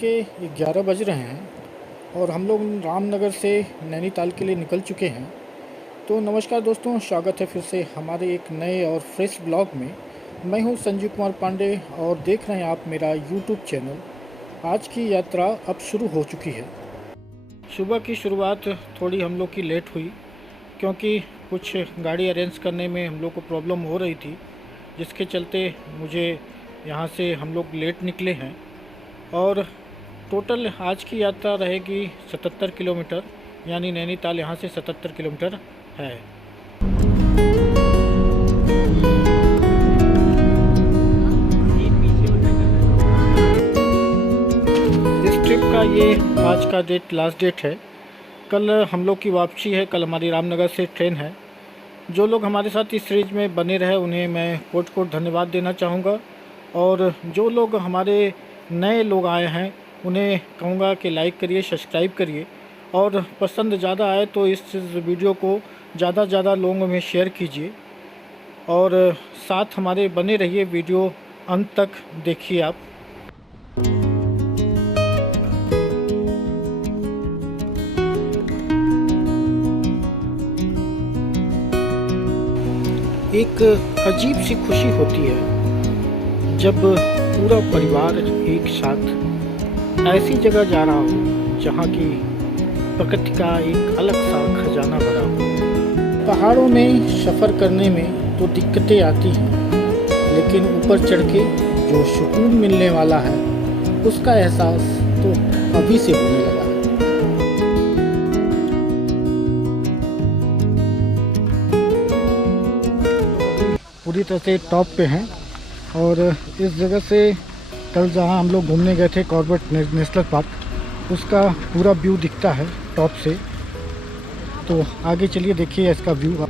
के 11 बज रहे हैं और हम लोग रामनगर से नैनीताल के लिए निकल चुके हैं। तो नमस्कार दोस्तों, स्वागत है फिर से हमारे एक नए और फ्रेश ब्लॉग में। मैं हूं संजीव कुमार पांडे और देख रहे हैं आप मेरा यूट्यूब चैनल। आज की यात्रा अब शुरू हो चुकी है। सुबह की शुरुआत थोड़ी हम लोग की लेट हुई क्योंकि कुछ गाड़ी अरेंज करने में हम लोग को प्रॉब्लम हो रही थी, जिसके चलते मुझे यहाँ से हम लोग लेट निकले हैं। और टोटल आज की यात्रा रहेगी 77 किलोमीटर, यानी नैनीताल यहाँ से 77 किलोमीटर है। इस ट्रिप का ये आज का लास्ट डेट है। कल हम लोग की वापसी है, कल हमारी रामनगर से ट्रेन है। जो लोग हमारे साथ इस सीरीज में बने रहे उन्हें मैं कोट धन्यवाद देना चाहूँगा, और जो लोग हमारे नए लोग आए हैं उन्हें कहूँगा कि लाइक करिए, सब्सक्राइब करिए, और पसंद ज़्यादा आए तो इस वीडियो को ज़्यादा लोगों में शेयर कीजिए और साथ हमारे बने रहिए। वीडियो अंत तक देखिए आप। एक अजीब सी खुशी होती है जब पूरा परिवार एक साथ ऐसी जगह जा रहा हो जहाँ की प्रकृति का एक अलग सा खजाना भरा हो। पहाड़ों में सफ़र करने में तो दिक्कतें आती हैं, लेकिन ऊपर चढ़ के जो सुकून मिलने वाला है उसका एहसास तो अभी से होने लगा है। पूरी तरह से टॉप पे हैं और इस जगह से कल जहाँ हम लोग घूमने गए थे कॉर्बेट नेशनल पार्क, उसका पूरा व्यू दिखता है टॉप से। तो आगे चलिए देखिए इसका व्यू।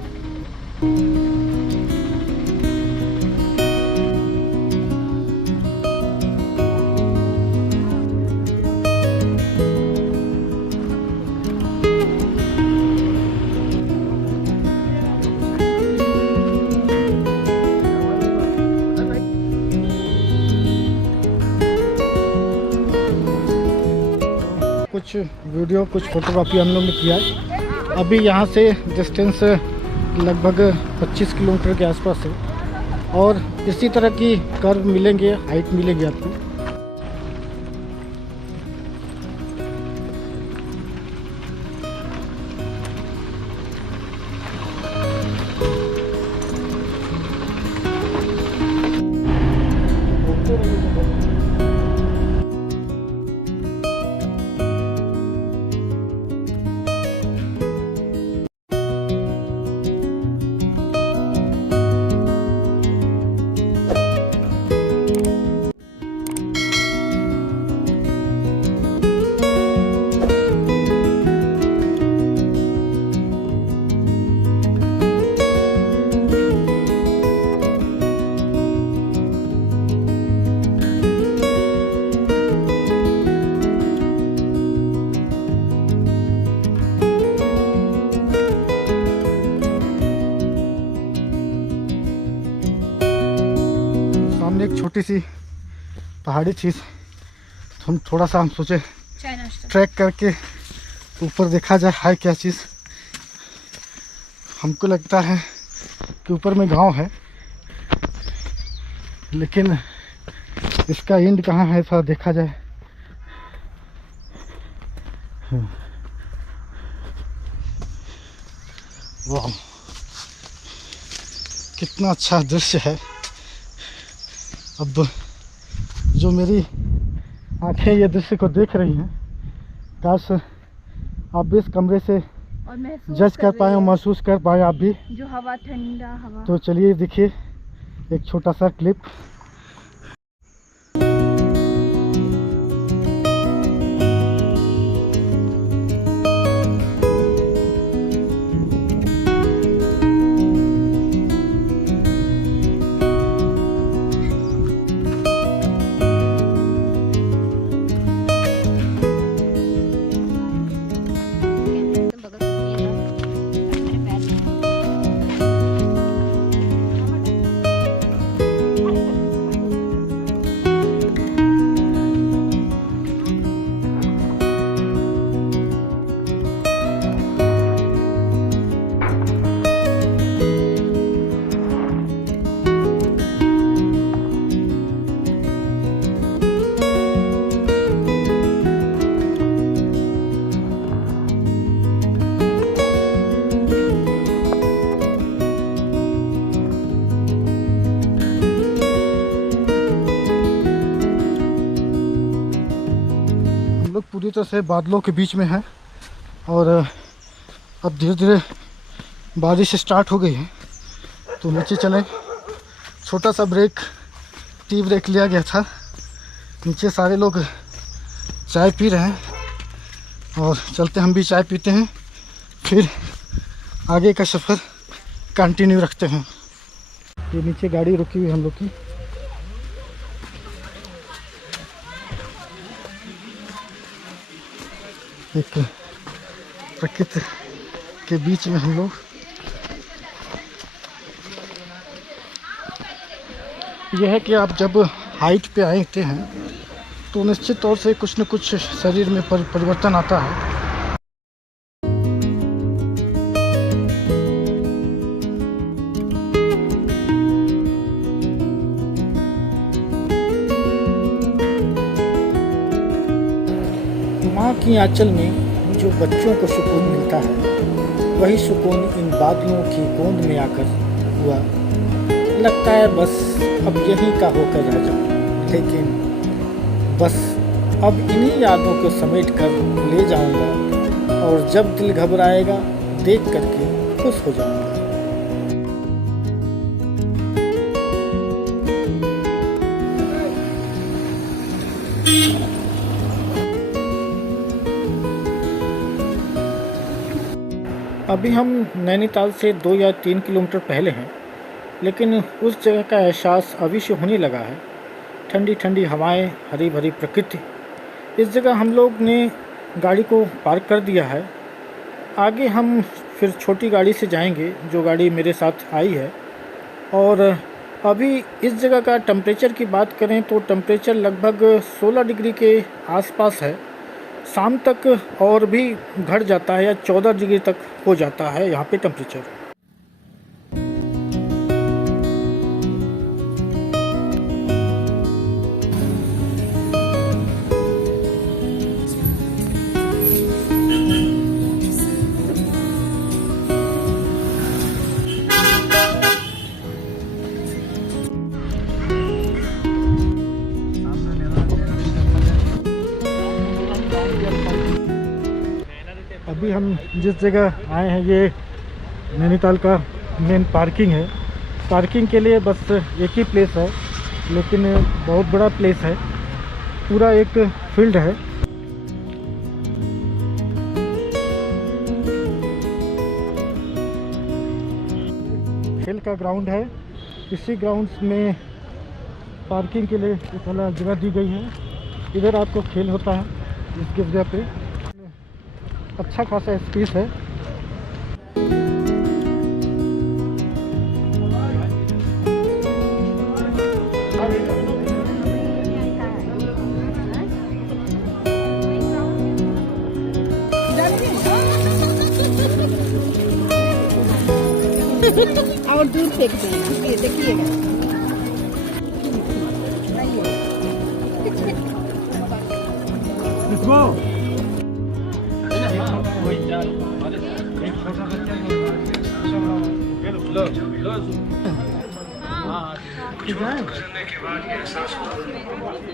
कुछ वीडियो कुछ फोटोग्राफी हम लोग ने किया है। अभी यहाँ से डिस्टेंस लगभग 25 किलोमीटर के आसपास है और इसी तरह की कर्व मिलेंगे, हाइट मिलेगी आपको। सामने एक छोटी सी पहाड़ी थी, तो हम थोड़ा सा हम सोचे ट्रैक करके ऊपर देखा जाए है क्या चीज़। हमको लगता है कि ऊपर में गांव है, लेकिन इसका एंड कहाँ है थोड़ा देखा जाए। वाह, कितना अच्छा दृश्य है। अब जो मेरी आंखें ये दृश्य को देख रही हैं, काश आप भी इस कमरे से जज कर पाए और महसूस कर पाए आप भी। जो हवा, ठंडा हवा। तो चलिए देखिए एक छोटा सा क्लिप। पूरी तरह से बादलों के बीच में है और अब धीरे धीरे बारिश स्टार्ट हो गई है। तो नीचे चलें। छोटा सा ब्रेक, टी ब्रेक लिया गया था। नीचे सारे लोग चाय पी रहे हैं और चलते हम भी चाय पीते हैं, फिर आगे का सफ़र कंटिन्यू रखते हैं। ये नीचे गाड़ी रुकी हुई हम लोग की। एक प्रकृति के बीच में हम लोग। यह है कि आप जब हाइट पे आते हैं तो निश्चित तौर से कुछ न कुछ शरीर में परिवर्तन आता है। माँ की आंचल में जो बच्चों को सुकून मिलता है, वही सुकून इन बादलों की गोंद में आकर हुआ। लगता है बस अब यहीं का होकर रह जाऊँ, लेकिन बस अब इन्हीं यादों को समेट कर ले जाऊँगा और जब दिल घबराएगा देख करके खुश हो जाऊँगा। अभी हम नैनीताल से 2 या 3 किलोमीटर पहले हैं, लेकिन उस जगह का एहसास अभी से होने लगा है। ठंडी ठंडी हवाएं, हरी भरी प्रकृति। इस जगह हम लोग ने गाड़ी को पार्क कर दिया है। आगे हम फिर छोटी गाड़ी से जाएंगे, जो गाड़ी मेरे साथ आई है। और अभी इस जगह का टेम्परेचर की बात करें तो टेम्परेचर लगभग 16 डिग्री के आसपास है। शाम तक और भी घट जाता है या 14 डिग्री तक हो जाता है यहाँ पे टेम्परेचर। अभी हम जिस जगह आए हैं ये नैनीताल का मेन पार्किंग है। पार्किंग के लिए बस एक ही प्लेस है, लेकिन बहुत बड़ा प्लेस है। पूरा एक फील्ड है। खेल का ग्राउंड है। इसी ग्राउंड में पार्किंग के लिए एक अलग जगह दी गई है। इधर आपको खेल होता है, इसकी वजह पे अच्छा खासा स्पेस है। और दूर फेंकते हैं, ये देखिएगा। गुजरने के बाद ये एहसास हुआ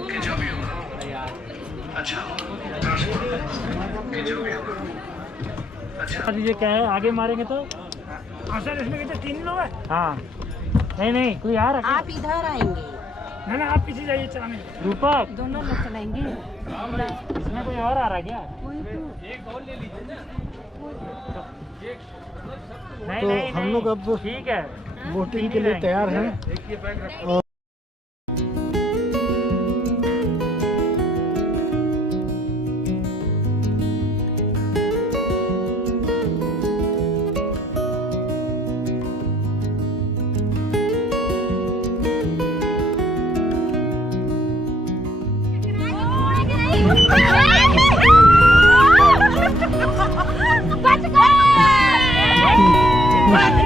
कि जो भी हुआ अच्छा कि जो भी हुआ अच्छा। ये क्या है, आगे मारेंगे तो सर इसमें कितने 3 लोग हैं? हाँ। नहीं कोई आ रहा आप इधर आएंगे, ना आप पीछे जाइए चलाने। रूपक, दोनों लोग चलाएंगे। इसमें कोई और आ रहा क्या? तो हम लोग अब ठीक है, बोटिंग के लिए तैयार हैं। और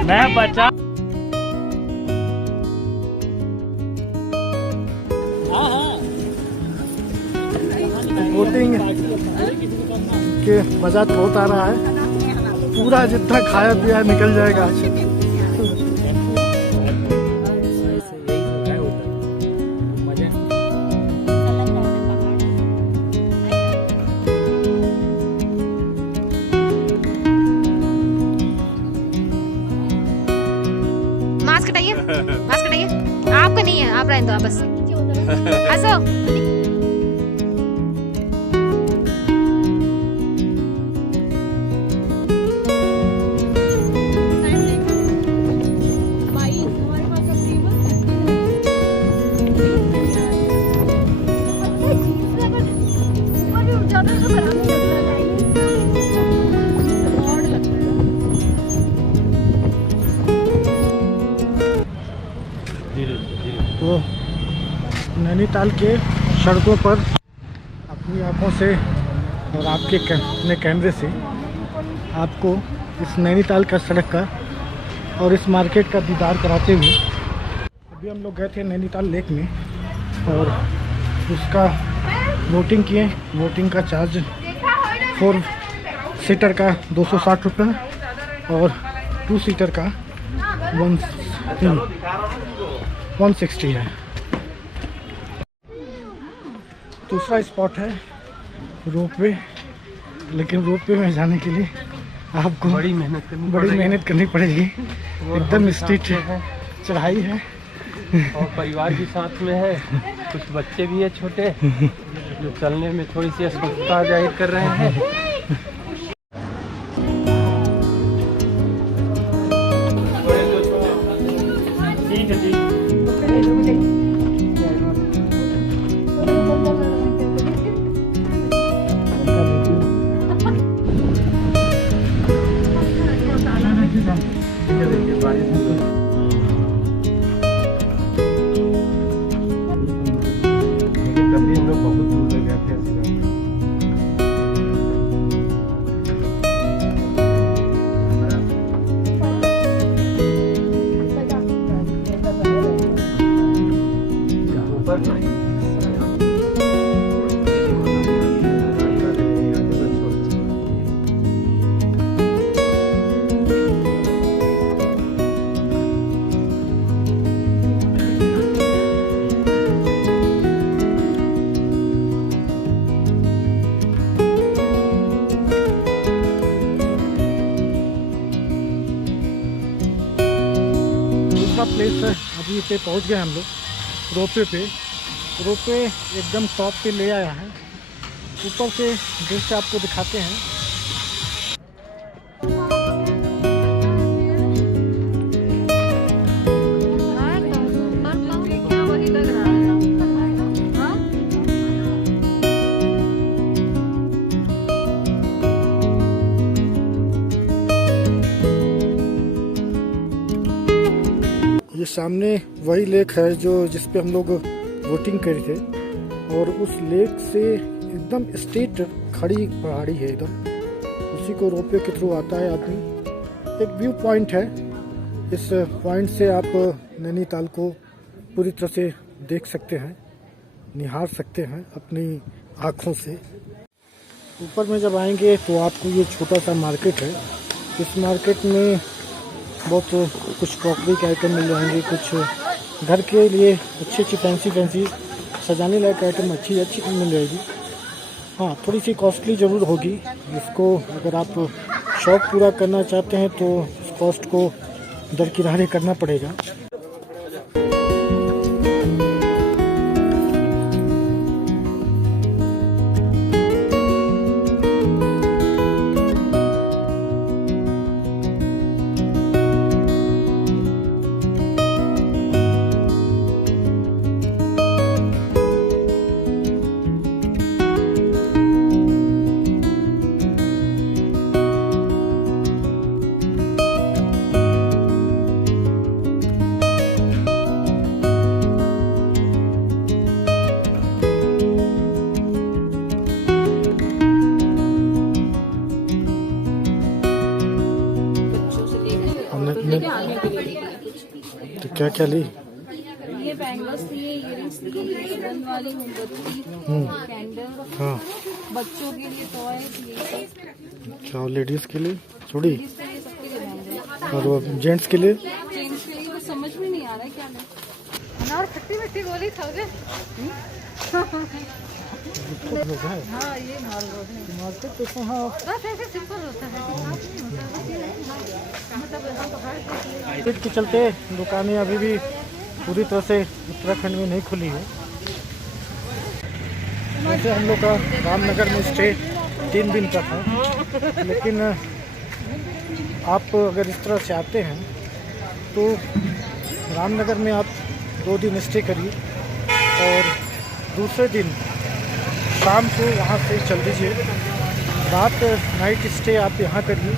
मैं बचा। बोटिंग के मजा तो बहुत आ रहा है। पूरा जितना खाया पिया निकल जाएगा आज। ngapain tuh apa sih? Aso. तो नैनीताल के सड़कों पर अपनी आँखों से और आपके अपने कैमरे से आपको इस नैनीताल का सड़क का और इस मार्केट का दीदार कराते हुए अभी हम लोग गए थे नैनीताल लेक में और उसका वोटिंग किए। वोटिंग का चार्ज 4 सीटर का 260 रुपये और 2 सीटर का 160 है। दूसरा स्पॉट है रोपवे, लेकिन रोपवे में जाने के लिए आपको बड़ी मेहनत करनी पड़ेगी। एकदम स्ट्रीट चढ़ाई है और परिवार भी साथ में है, कुछ बच्चे भी है छोटे जो चलने में थोड़ी सी अस्वस्थता जाहिर कर रहे हैं। ठीक है, ठीक। तभी हम लोग बहुत दूर ले गए थे। दूसरा प्लेस है, अभी पे पहुंच गए हम लोग रोपवे पे। रोपवे एकदम टॉप पे ले आया है। ऊपर से दृश्य आपको दिखाते हैं। ये सामने वही लेक है जो जिस पे हम लोग वोटिंग करे थे, और उस लेक से एकदम स्ट्रेट खड़ी पहाड़ी है एकदम, उसी को रोपवे के थ्रू आता है आदमी। एक व्यू पॉइंट है, इस पॉइंट से आप नैनीताल को पूरी तरह से देख सकते हैं, निहार सकते हैं अपनी आँखों से। ऊपर में जब आएंगे तो आपको ये छोटा सा मार्केट है। इस मार्केट में बहुत कुछ क्रॉकरी के आइटम मिल जाएंगे, कुछ घर के लिए अच्छी फैंसी सजाने लायक आइटम अच्छी मिल जाएगी। हाँ, थोड़ी सी कॉस्टली ज़रूर होगी। इसको अगर आप शौक़ पूरा करना चाहते हैं तो इस कॉस्ट को दरकिनारे करना पड़ेगा। तो क्या क्या ली? ये बैंगल्स लिए, इयरिंग्स लिए, रिबन वाली मोमबत्ती, कैंडल, हाँ, बच्चों के लिए टॉयज, क्या लेडीज़ के लिए चूड़ी सबके लिए बैंगल, और जेंट्स के लिए जेंट्स के लिए तो समझ में नहीं आ रहा है क्या ले। और खट्टी मिट्टी गोली खाओगे? हाँ, ये माल रोड है। मार्केट तो हाँ बस ऐसे सिंपल होता है, मतलब मार्केट के चलते दुकानें अभी भी पूरी तरह से उत्तराखंड में नहीं खुली है। वैसे हम लोग का रामनगर में स्टे 3 दिन का था, लेकिन आप अगर इस तरह से आते हैं तो रामनगर में आप 2 दिन स्टे करिए और दूसरे दिन शाम को वहाँ से चल दीजिए। रात नाइट स्टे आप यहाँ करिए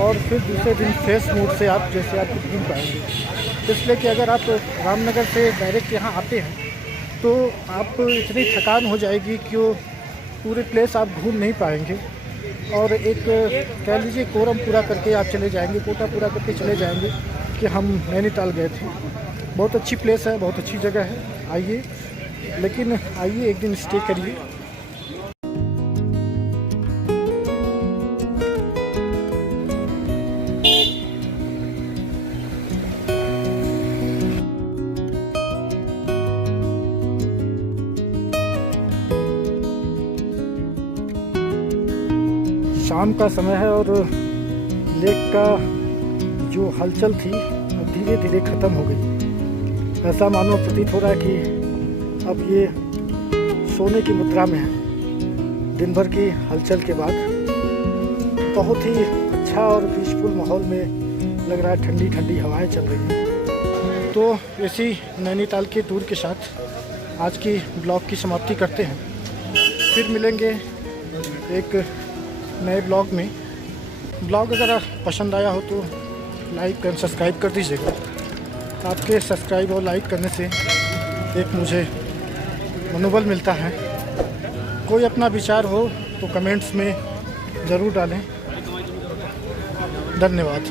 और फिर दूसरे दिन फ्रेश मूड से आप जैसे आप घूम पाएंगे। इसलिए कि अगर आप रामनगर से डायरेक्ट यहाँ आते हैं तो आप इतनी थकान हो जाएगी कि वो पूरे प्लेस आप घूम नहीं पाएंगे और एक कह लीजिए कोरम पूरा करके आप चले जाएंगे, कोटा पूरा करके चले जाएंगे कि हम नैनीताल गए थे। बहुत अच्छी प्लेस है, बहुत अच्छी जगह है, आइए, लेकिन आइए एक दिन स्टे करिए। शाम का समय है और लेक का जो हलचल थी अब धीरे धीरे ख़त्म हो गई। ऐसा मानो प्रतीत हो रहा है कि अब ये सोने की मुद्रा में है। दिन भर की हलचल के बाद बहुत ही अच्छा और पीसफुल माहौल में लग रहा है, ठंडी ठंडी हवाएं चल रही हैं। तो इसी नैनीताल के टूर के साथ आज की ब्लॉग की समाप्ति करते हैं। फिर मिलेंगे एक नए ब्लॉग में। ब्लॉग अगर पसंद आया हो तो लाइक एंड सब्सक्राइब कर दीजिएगा। आपके सब्सक्राइब और लाइक करने से एक मुझे मनोबल मिलता है। कोई अपना विचार हो तो कमेंट्स में ज़रूर डालें। धन्यवाद।